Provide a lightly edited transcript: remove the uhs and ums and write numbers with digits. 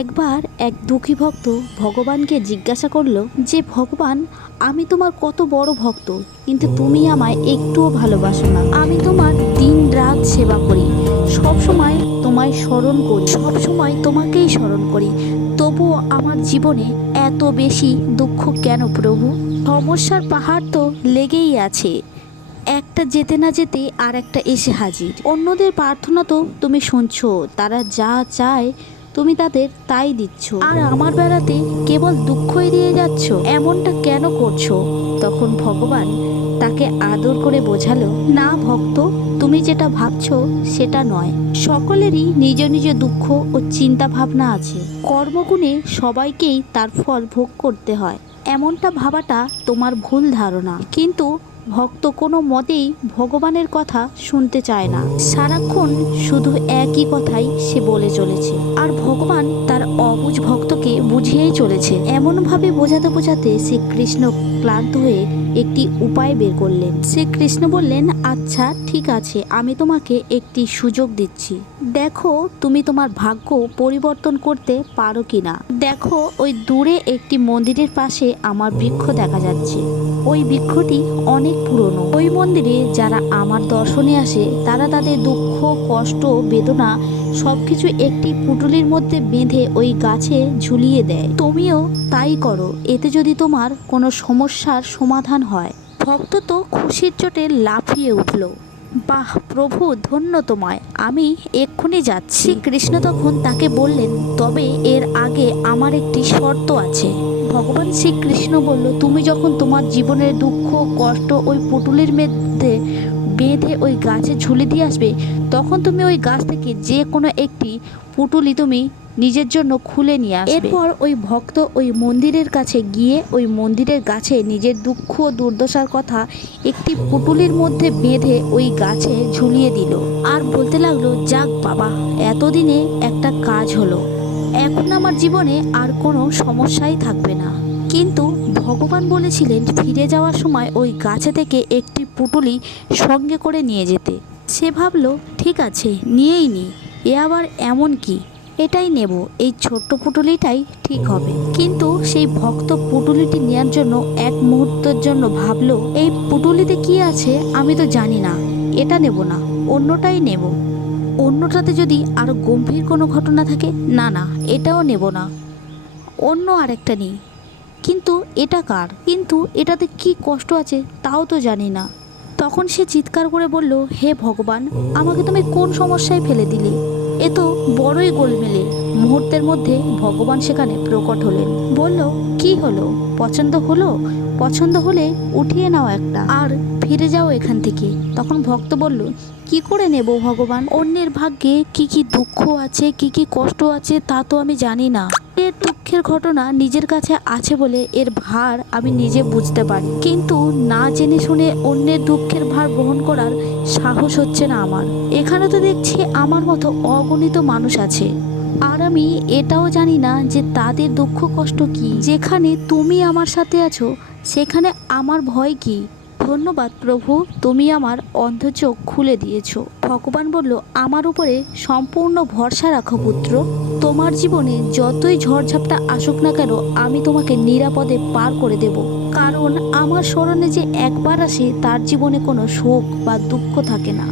একবার এক দুঃখী ভক্ত ভগবানকে জিজ্ঞাসা করলো যে ভগবান, আমি তোমার কত বড় ভক্ত, কিন্তু তুমি আমায় একটুও ভালোবাসো না। আমি তোমার দিন রাত সেবা করি, সব সময় তোমায় স্মরণ করি, সব সময় তোমাকেই স্মরণ করি, তবুও আমার জীবনে এত বেশি দুঃখ কেন প্রভু? সমস্যার পাহাড় তো লেগেই আছে, একটা যেতে না যেতে আর একটা এসে হাজির। অন্যদের প্রার্থনা তো তুমি শুনছো, তারা যা চায় তুমি তাদের তাই দিচ্ছ, আর আমার বেড়াতে কেবল দুঃখই দিয়ে যাচ্ছ। এমনটা কেন করছো? তখন ভগবান তাকে আদর করে বোঝালো, না ভক্ত, তুমি যেটা ভাবছো সেটা নয়। সকলেরই নিজ নিজ দুঃখ ও চিন্তা ভাবনা আছে। কর্মগুণে সবাইকেই তার ফল ভোগ করতে হয়, এমনটা ভাবাটা তোমার ভুল ধারণা। কিন্তু ভক্ত কোনো মতেই ভগবানের কথা শুনতে চায় না, সারাক্ষণ শুধু একই কথাই সে বলে চলেছে, আর ভগবান তার অবুঝ ভক্তকে বুঝিয়েই চলেছে। এমনভাবে বোঝাতে বোঝাতে শ্রীকৃষ্ণ ক্লান্ত হয়ে একটি উপায় বের করলেন। শ্রীকৃষ্ণ বললেন, আচ্ছা ঠিক আছে, আমি তোমাকে একটি সুযোগ দিচ্ছি, দেখো তুমি তোমার ভাগ্য পরিবর্তন করতে পারো কিনা। দেখো ওই দূরে একটি মন্দিরের পাশে আমার বৃক্ষ দেখা যাচ্ছে, ওই বৃক্ষটি অনেক পুরনো। ওই মন্দিরে যারা আমার দর্শনে আসে তারা তাদের দুঃখ, কষ্ট, বেদনা সবকিছু একটি পুটুলির মধ্যে বেঁধে ওই গাছে ঝুলিয়ে দেয়। তুমিও তাই করো, এতে যদি তোমার কোনো সমস্যার সমাধান হয়। ভক্ত তো খুশির চোটে লাফিয়ে উঠল, বাহ প্রভু, ধন্য তোমায়, আমি এক্ষুনি যাচ্ছি। কৃষ্ণ তখন তাকে বললেন, তবে এর আগে আমার একটি শর্ত আছে। ভগবান শ্রীকৃষ্ণ বলল, তুমি যখন তোমার জীবনের দুঃখ কষ্ট ওই পুটুলির মধ্যে বেঁধে ওই গাছে ঝুলে দিয়ে আসবে, তখন তুমি ওই গাছ থেকে যে কোনো একটি পুটুলি তুমি নিজের জন্য খুলে নিয়ে আসবে। এরপর ওই ভক্ত ওই মন্দিরের কাছে গিয়ে ওই মন্দিরের গাছে নিজের দুঃখ দুর্দশার কথা একটি পুটুলির মধ্যে বেঁধে ওই গাছে ঝুলিয়ে দিল, আর বলতে লাগলো, যাক বাবা, এতদিনে একটা কাজ হলো, এখন আমার জীবনে আর কোনো সমস্যাই থাকবে না। কিন্তু ভগবান বলেছিলেন ফিরে যাওয়ার সময় ওই গাছে থেকে একটি পুটুলি সঙ্গে করে নিয়ে যেতে। সে ভাবলো, ঠিক আছে, নিয়েই নি, এ আবার এমন কি, এটাই নেব, এই ছোট্ট পুটুলিটাই ঠিক হবে। কিন্তু সেই ভক্ত পুটুলিটি নেওয়ার জন্য এক মুহূর্তের জন্য ভাবলো, এই পুটুলিতে কি আছে আমি তো জানি না, এটা নেব না, অন্যটাই নেব। অন্যটাতে যদি আরো গম্ভীর কোনো ঘটনা থাকে, না না, এটাও নেব না, অন্য আরেকটা নিই। কিন্তু এটা কার? কিন্তু এটাতে কি কষ্ট আছে তাও তো জানি না। তখন সে চিৎকার করে বলল, হে ভগবান, আমাকে তুমি কোন সমস্যায় ফেলে দিলে? এ তো বড়ই গোলমেলে। মুহূর্তের মধ্যে ভগবান সেখানে প্রকট হলেন। বলল, কি হলো, পছন্দ হলো? পছন্দ হলে উঠিয়ে নাও একটা, আর ফিরে যাও এখান থেকে। তখন ভক্ত বলল, কি করে নেব ভগবান? অন্যের ভাগ্যে কি কি দুঃখ আছে, কি কি কষ্ট আছে তা তো আমি জানি না। এর দুঃখের ঘটনা নিজের কাছে আছে বলে এর ভার আমি নিজে বুঝতে পারি, কিন্তু না জেনে শুনে অন্যের দুঃখের ভার বহন করার সাহস হচ্ছে না আমার। এখানে তো দেখছি আমার মতো অগণিত মানুষ আছে, আর আমি এটাও জানি না যে তাদের দুঃখ কষ্ট কি। যেখানে তুমি আমার সাথে আছো সেখানে আমার ভয় কি? ধন্যবাদ প্রভু, তুমি আমার অন্ধ চোখ খুলে দিয়েছো। ভগবান বলল, আমার উপরে সম্পূর্ণ ভরসা রাখো পুত্র, তোমার জীবনে যতই ঝড়ঝাপটা আসুক না কেন আমি তোমাকে নিরাপদে পার করে দেব। কারণ আমার স্মরণে যে একবার আসে তার জীবনে কোনো শোক বা দুঃখ থাকে না।